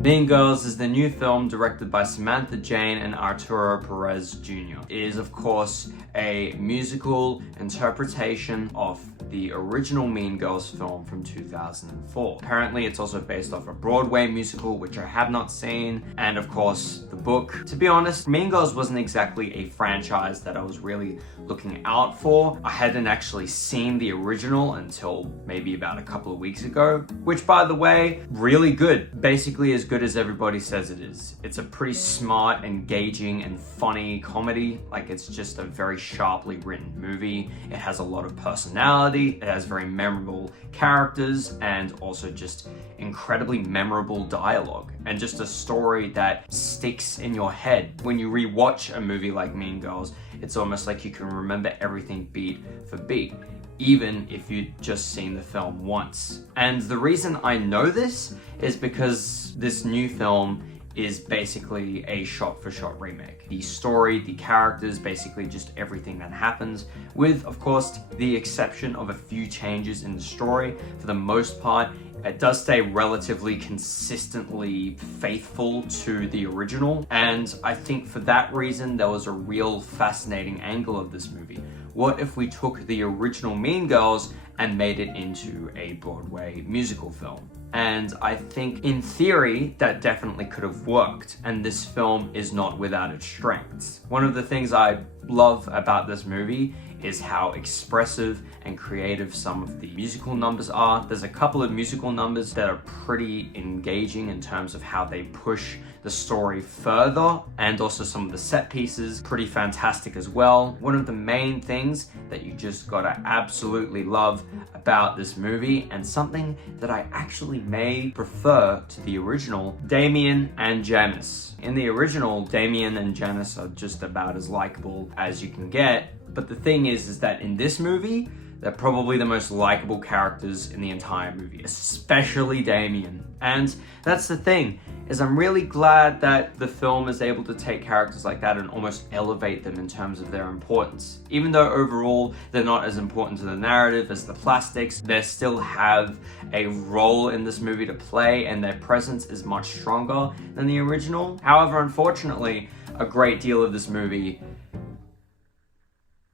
Mean Girls is the new film directed by Samantha Jane and Arturo Perez Jr. It is, of course, a musical interpretation of the original Mean Girls film from 2004. Apparently, it's also based off a Broadway musical, which I have not seen, and of course, the book. To be honest, Mean Girls wasn't exactly a franchise that I was really looking out for. I hadn't actually seen the original until maybe about a couple of weeks ago, which, by the way, really good. Basically as good as everybody says it is. It's a pretty smart, engaging, and funny comedy. Like, it's just a very sharply written movie. It has a lot of personality. It has very memorable characters and also just incredibly memorable dialogue and just a story that sticks in your head. When you rewatch a movie like Mean Girls, it's almost like you can remember everything beat for beat, even if you'd just seen the film once. And the reason I know this is because this new film is basically a shot-for-shot remake. The story, the characters, basically just everything that happens, with, of course, the exception of a few changes in the story. For the most part, it does stay relatively consistently faithful to the original, and I think for that reason, there was a real fascinating angle of this movie. What if we took the original Mean Girls and made it into a Broadway musical film? And I think in theory that definitely could have worked, and this film is not without its strengths. One of the things I love about this movie is how expressive and creative some of the musical numbers are. There's a couple of musical numbers that are pretty engaging in terms of how they push the story further, and also some of the set pieces, pretty fantastic as well. One of the main things that you just gotta absolutely love about this movie, and something that I actually may prefer to the original, Damien and Janice. In the original, Damien and Janice are just about as likable as you can get, but the thing is that in this movie, they're probably the most likable characters in the entire movie, especially Damien. And that's the thing, is I'm really glad that the film is able to take characters like that and almost elevate them in terms of their importance. Even though overall they're not as important to the narrative as the Plastics, they still have a role in this movie to play, and their presence is much stronger than the original. However, unfortunately, a great deal of this movie,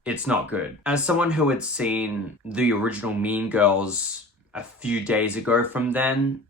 it's not good. As someone who had seen the original Mean Girls a few days ago from then,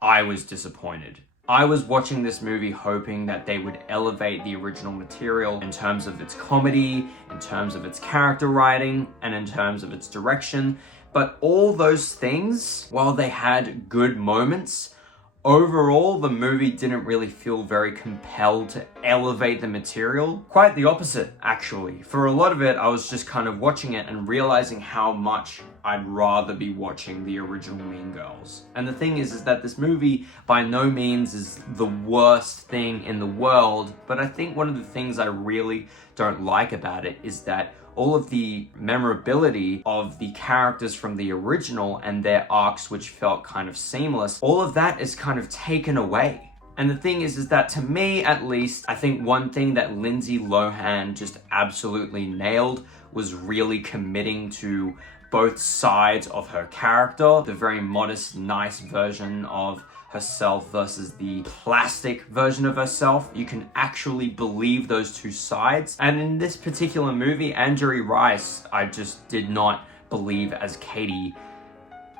I was disappointed. I was watching this movie hoping that they would elevate the original material in terms of its comedy, in terms of its character writing, and in terms of its direction. But all those things, while they had good moments, overall, the movie didn't really feel very compelled to elevate the material. Quite the opposite, actually. For a lot of it, I was just kind of watching it and realizing how much I'd rather be watching the original Mean Girls. And the thing is that this movie by no means is the worst thing in the world, but I think one of the things I really don't like about it is that all of the memorability of the characters from the original and their arcs, which felt kind of seamless, all of that is kind of taken away. And the thing is that to me, at least, I think one thing that Lindsay Lohan just absolutely nailed was really committing to both sides of her character, the very modest, nice version of herself versus the plastic version of herself. You can actually believe those two sides. And in this particular movie, Angourie Rice, I just did not believe as Katie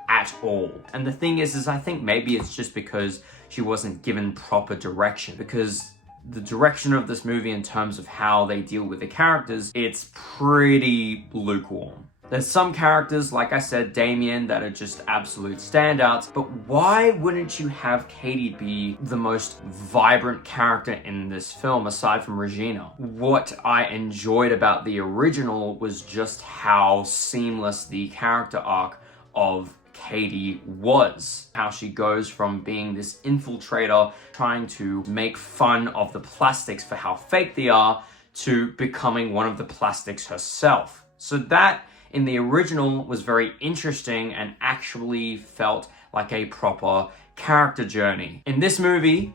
at all. And the thing is I think maybe it's just because she wasn't given proper direction, because the direction of this movie in terms of how they deal with the characters, it's pretty lukewarm. There's some characters, like I said, Damien, that are just absolute standouts, but why wouldn't you have Katie be the most vibrant character in this film, aside from Regina? What I enjoyed about the original was just how seamless the character arc of Katie was. How she goes from being this infiltrator, trying to make fun of the Plastics for how fake they are, to becoming one of the Plastics herself. So that, in the original, was very interesting and actually felt like a proper character journey. In this movie,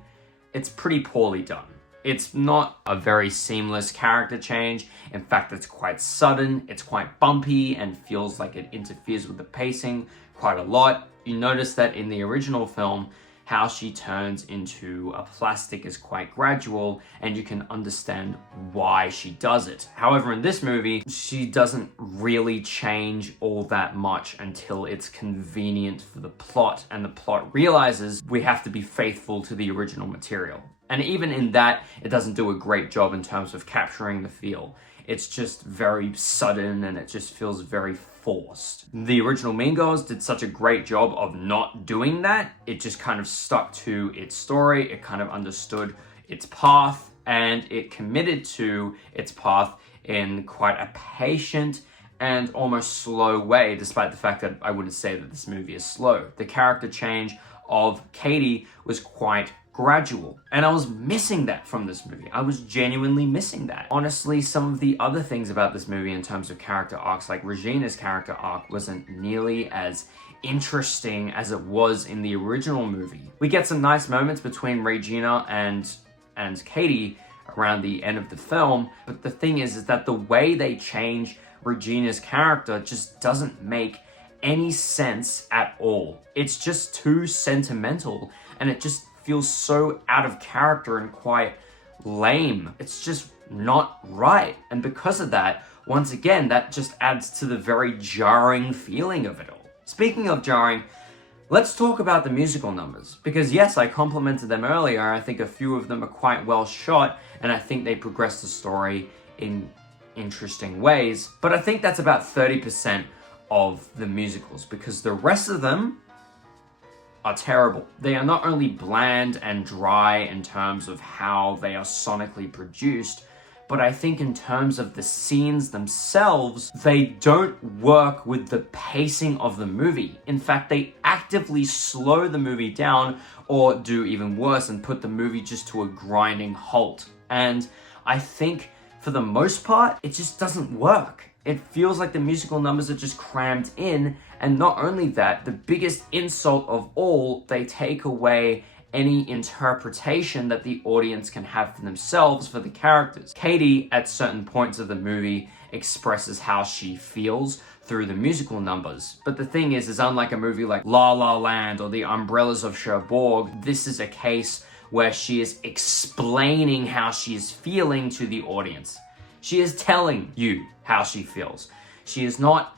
it's pretty poorly done. It's not a very seamless character change. In fact, it's quite sudden, it's quite bumpy, and feels like it interferes with the pacing quite a lot. You notice that in the original film, how she turns into a plastic is quite gradual, and you can understand why she does it. However, in this movie, she doesn't really change all that much until it's convenient for the plot, and the plot realizes we have to be faithful to the original material. And even in that, it doesn't do a great job in terms of capturing the feel. It's just very sudden, and it just feels very forced. The original Mean Girls did such a great job of not doing that. It just kind of stuck to its story. It kind of understood its path, and it committed to its path in quite a patient and almost slow way, despite the fact that I wouldn't say that this movie is slow. The character change of Katie was quite gradual, and I was missing that from this movie. I was genuinely missing that. Honestly, some of the other things about this movie in terms of character arcs, like Regina's character arc, wasn't nearly as interesting as it was in the original movie. We get some nice moments between Regina and Katie around the end of the film, but the thing is that the way they change Regina's character just doesn't make any sense at all. It's just too sentimental, and it just feels so out of character and quite lame. It's just not right. And because of that, once again, that just adds to the very jarring feeling of it all. Speaking of jarring, let's talk about the musical numbers. Because yes, I complimented them earlier. I think a few of them are quite well shot, and I think they progress the story in interesting ways. But I think that's about 30% of the musicals, because the rest of them are terrible. They are not only bland and dry in terms of how they are sonically produced, but I think in terms of the scenes themselves, they don't work with the pacing of the movie. In fact, they actively slow the movie down, or do even worse and put the movie just to a grinding halt. And I think for the most part, it just doesn't work. It feels like the musical numbers are just crammed in, and not only that, the biggest insult of all, they take away any interpretation that the audience can have for themselves for the characters. Katie, at certain points of the movie, expresses how she feels through the musical numbers. But the thing is unlike a movie like La La Land or The Umbrellas of Cherbourg, this is a case where she is explaining how she is feeling to the audience. She is telling you how she feels. She is not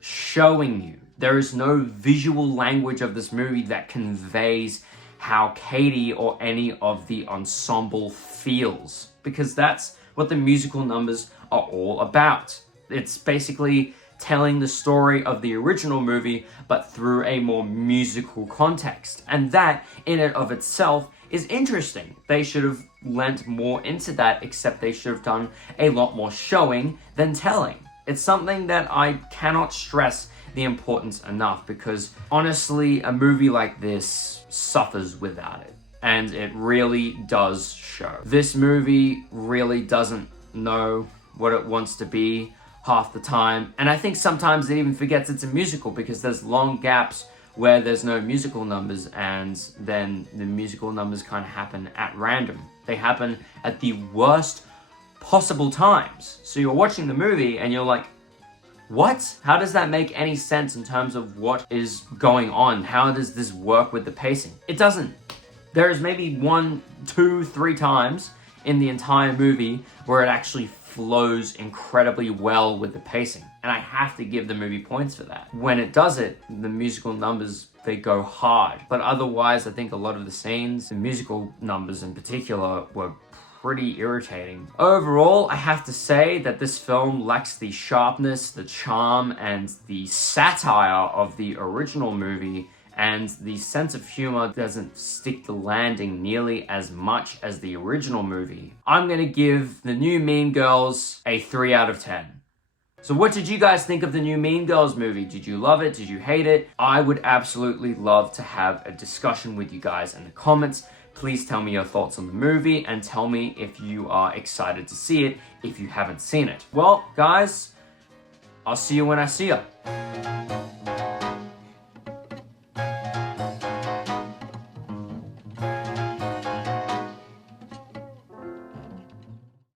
showing you. There is no visual language of this movie that conveys how Katie or any of the ensemble feels, because that's what the musical numbers are all about. It's basically telling the story of the original movie, but through a more musical context. And that, in and of itself, is interesting. They should have lent more into that, except they should have done a lot more showing than telling. It's something that I cannot stress the importance enough, because honestly, a movie like this suffers without it. And it really does show. This movie really doesn't know what it wants to be half the time. And I think sometimes it even forgets it's a musical, because there's long gaps where there's no musical numbers, and then the musical numbers kind of happen at random. They happen at the worst possible times. So you're watching the movie and you're like, what? How does that make any sense in terms of what is going on? How does this work with the pacing? It doesn't. There's maybe 1, 2, 3 times in the entire movie where it actually flows incredibly well with the pacing. And I have to give the movie points for that. When it does it, the musical numbers, they go hard. But otherwise, I think a lot of the scenes, the musical numbers in particular, were pretty irritating. Overall, I have to say that this film lacks the sharpness, the charm, and the satire of the original movie, and the sense of humor doesn't stick the landing nearly as much as the original movie. I'm gonna give the new Mean Girls a 3 out of 10. So what did you guys think of the new Mean Girls movie? Did you love it? Did you hate it? I would absolutely love to have a discussion with you guys in the comments. Please tell me your thoughts on the movie, and tell me if you are excited to see it if you haven't seen it. Well, guys, I'll see you when I see you.